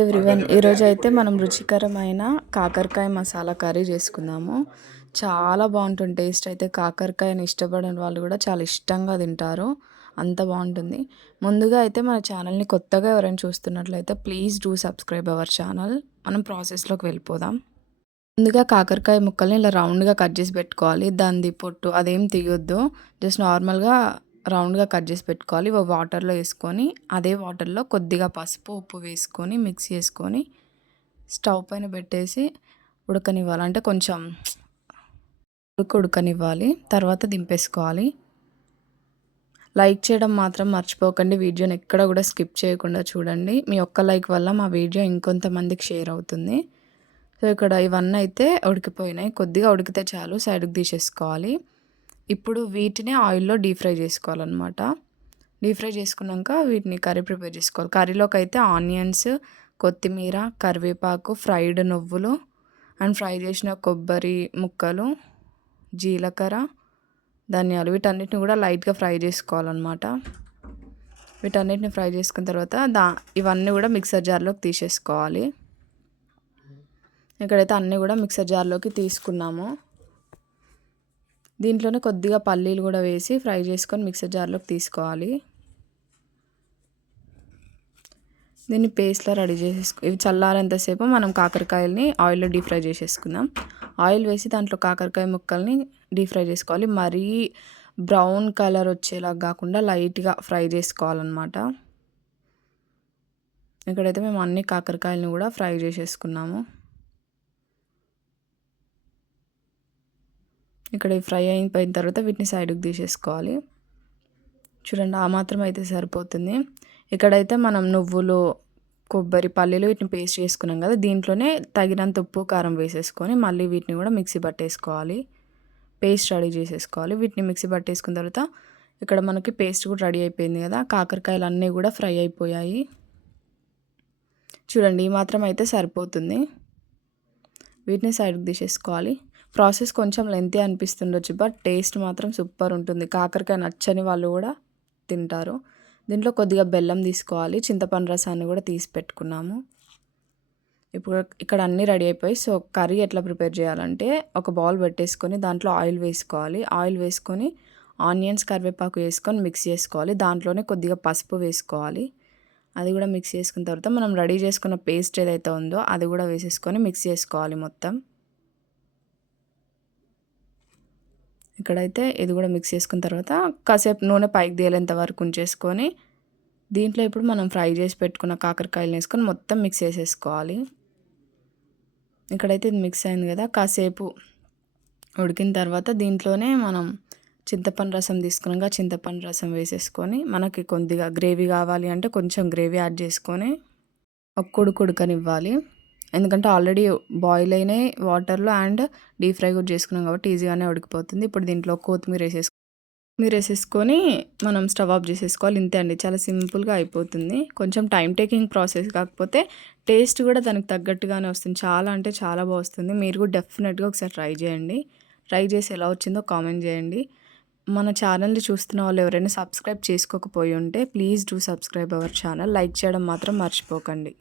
Everyone, ఈరోజు అయితే మనం రుచికరమైన కాకరకాయ మసాలా కర్రీ చేసుకుందాము. చాలా బాగుంటుంది టేస్ట్. అయితే కాకరకాయని ఇష్టపడని వాళ్ళు కూడా చాలా ఇష్టంగా తింటారు, అంత బాగుంటుంది. ముందుగా అయితే మన ఛానల్ని కొత్తగా ఎవరైనా చూస్తున్నట్లయితే please do subscribe our channel. మనం ప్రాసెస్లోకి వెళ్ళిపోదాం. ముందుగా కాకరకాయ ముక్కల్ని ఇలా రౌండ్గా కట్ చేసి పెట్టుకోవాలి. దాని పొట్టు అదేం తీయొద్దు, జస్ట్ నార్మల్గా రౌండ్గా కట్ చేసి పెట్టుకోవాలి. వాటర్లో వేసుకొని అదే వాటర్లో కొద్దిగా పసుపు ఉప్పు వేసుకొని మిక్స్ చేసుకొని స్టవ్ పైన పెట్టేసి ఉడకనివ్వాలి. అంటే కొంచెం ఉడకనివ్వాలి, తర్వాత దింపేసుకోవాలి. లైక్ చేయడం మాత్రం మర్చిపోకండి. వీడియోని ఎక్కడ కూడా స్కిప్ చేయకుండా చూడండి. మీ ఒక్క లైక్ వల్ల మా వీడియో ఇంకొంతమందికి షేర్ అవుతుంది. సో ఇక్కడ ఇవన్నీ అయితే ఉడికిపోయినాయి. కొద్దిగా ఉడికితే చాలు, సైడ్కి తీసేసుకోవాలి. ఇప్పుడు వీటిని ఆయిల్లో డీప్ ఫ్రై చేసుకోవాలన్నమాట. డీప్ ఫ్రై చేసుకున్నాక వీటిని కర్రీ ప్రిపేర్ చేసుకోవాలి. కర్రీలోకి అయితే ఆనియన్స్, కొత్తిమీర, కరివేపాకు, ఫ్రైడ్ నువ్వులు అండ్ ఫ్రై చేసిన కొబ్బరి ముక్కలు, జీలకర్ర, ధనియాలు, వీటన్నిటిని కూడా లైట్గా ఫ్రై చేసుకోవాలన్నమాట. వీటన్నిటిని ఫ్రై చేసుకున్న తర్వాత ఇవన్నీ కూడా మిక్సర్ జార్లోకి తీసేసుకోవాలి. ఇక్కడైతే అన్నీ కూడా మిక్సర్ జార్లోకి తీసుకున్నాము. దీంట్లోనే కొద్దిగా పల్లీలు కూడా వేసి ఫ్రై చేసుకొని మిక్సర్ జార్లోకి తీసుకోవాలి. దీన్ని పేస్ట్లా రెడీ ఇవి చల్లారేంతసేపు మనం కాకరకాయలని ఆయిల్లో డీప్ ఫ్రై చేసేసుకుందాం. ఆయిల్ వేసి దాంట్లో కాకరకాయ ముక్కల్ని డీప్ ఫ్రై చేసుకోవాలి. మరీ బ్రౌన్ కలర్ వచ్చేలా కాకుండా లైట్గా ఫ్రై చేసుకోవాలన్నమాట. ఇక్కడైతే మేము అన్ని కాకరకాయలని కూడా ఫ్రై చేసేసుకున్నాము. ఇక్కడ ఫ్రై అయిపోయిన తర్వాత వీటిని సైడ్కి తీసేసుకోవాలి. చూడండి, ఆ మాత్రం అయితే సరిపోతుంది. ఇక్కడైతే మనం నువ్వులు, కొబ్బరి, పల్లీలు వీటిని పేస్ట్ చేసుకున్నాం కదా, దీంట్లోనే తగినంత ఉప్పు కారం వేసేసుకొని మళ్ళీ వీటిని కూడా మిక్సీ పట్టేసుకోవాలి. పేస్ట్ రెడీ చేసేసుకోవాలి. వీటిని మిక్సీ పట్టేసుకున్న తర్వాత ఇక్కడ మనకి పేస్ట్ కూడా రెడీ అయిపోయింది కదా. కాకరకాయలు అన్నీ కూడా ఫ్రై అయిపోయాయి. చూడండి, ఈ మాత్రం అయితే సరిపోతుంది. వీటిని సైడ్కి తీసేసుకోవాలి. ప్రాసెస్ కొంచెం లెంతీ అనిపిస్తుండొచ్చు, బట్ టేస్ట్ మాత్రం సూపర్ ఉంటుంది. కాకరకాయ నచ్చని వాళ్ళు కూడా తింటారు. దీంట్లో కొద్దిగా బెల్లం తీసుకోవాలి. చింతపండు రసాన్ని కూడా తీసి పెట్టుకున్నాము. ఇప్పుడు ఇక్కడ అన్నీ రెడీ అయిపోయి, సో కర్రీ ఎట్లా ప్రిపేర్ చేయాలంటే ఒక బౌల్ పెట్టేసుకొని దాంట్లో ఆయిల్ వేసుకోవాలి. ఆయిల్ వేసుకొని ఆనియన్స్, కరివేపాకు వేసుకొని మిక్స్ చేసుకోవాలి. దాంట్లోనే కొద్దిగా పసుపు వేసుకోవాలి. అది కూడా మిక్స్ చేసుకున్న తర్వాత మనం రెడీ చేసుకున్న పేస్ట్ ఏదైతే ఉందో అది కూడా వేసేసుకొని మిక్స్ చేసుకోవాలి మొత్తం. ఇక్కడైతే ఇది కూడా మిక్స్ చేసుకున్న తర్వాత కాసేపు నూనె పైకి తేలేంత వరకు ఉంచేసుకొని దీంట్లో ఇప్పుడు మనం ఫ్రై చేసి పెట్టుకున్న కాకరకాయలు వేసుకొని మొత్తం మిక్స్ చేసేసుకోవాలి. ఇక్కడైతే ఇది మిక్స్ అయింది కదా, కాసేపు ఉడికిన తర్వాత దీంట్లోనే మనం చింతపండు రసం తీసుకున్నాక చింతపండు రసం వేసేసుకొని మనకి కొద్దిగా గ్రేవీ కావాలి అంటే కొంచెం గ్రేవీ యాడ్ చేసుకొని ఒక ఉడకనివ్వాలి. ఎందుకంటే ఆల్రెడీ బాయిల్ అయినాయి వాటర్లో అండ్ డీప్ ఫ్రై కూడా చేసుకున్నాం కాబట్టి ఈజీగానే ఉడికిపోతుంది. ఇప్పుడు దీంట్లో కొత్తిమీర వేసేసుకొని మనం స్టవ్ ఆఫ్ చేసేసుకోవాలి. ఇంతే అండి, చాలా సింపుల్గా అయిపోతుంది. కొంచెం టైం టేకింగ్ ప్రాసెస్, కాకపోతే టేస్ట్ కూడా దానికి తగ్గట్టుగానే వస్తుంది. చాలా అంటే చాలా బాగా వస్తుంది. మీరు కూడా డెఫినెట్గా ఒకసారి ట్రై చేయండి. ట్రై చేసి ఎలా వచ్చిందో కామెంట్ చేయండి. మన ఛానల్ని చూస్తున్న వాళ్ళు ఎవరైనా సబ్స్క్రైబ్ చేసుకోకపోయి ఉంటే please do subscribe our channel. Like చేయడం మాత్రం మర్చిపోకండి.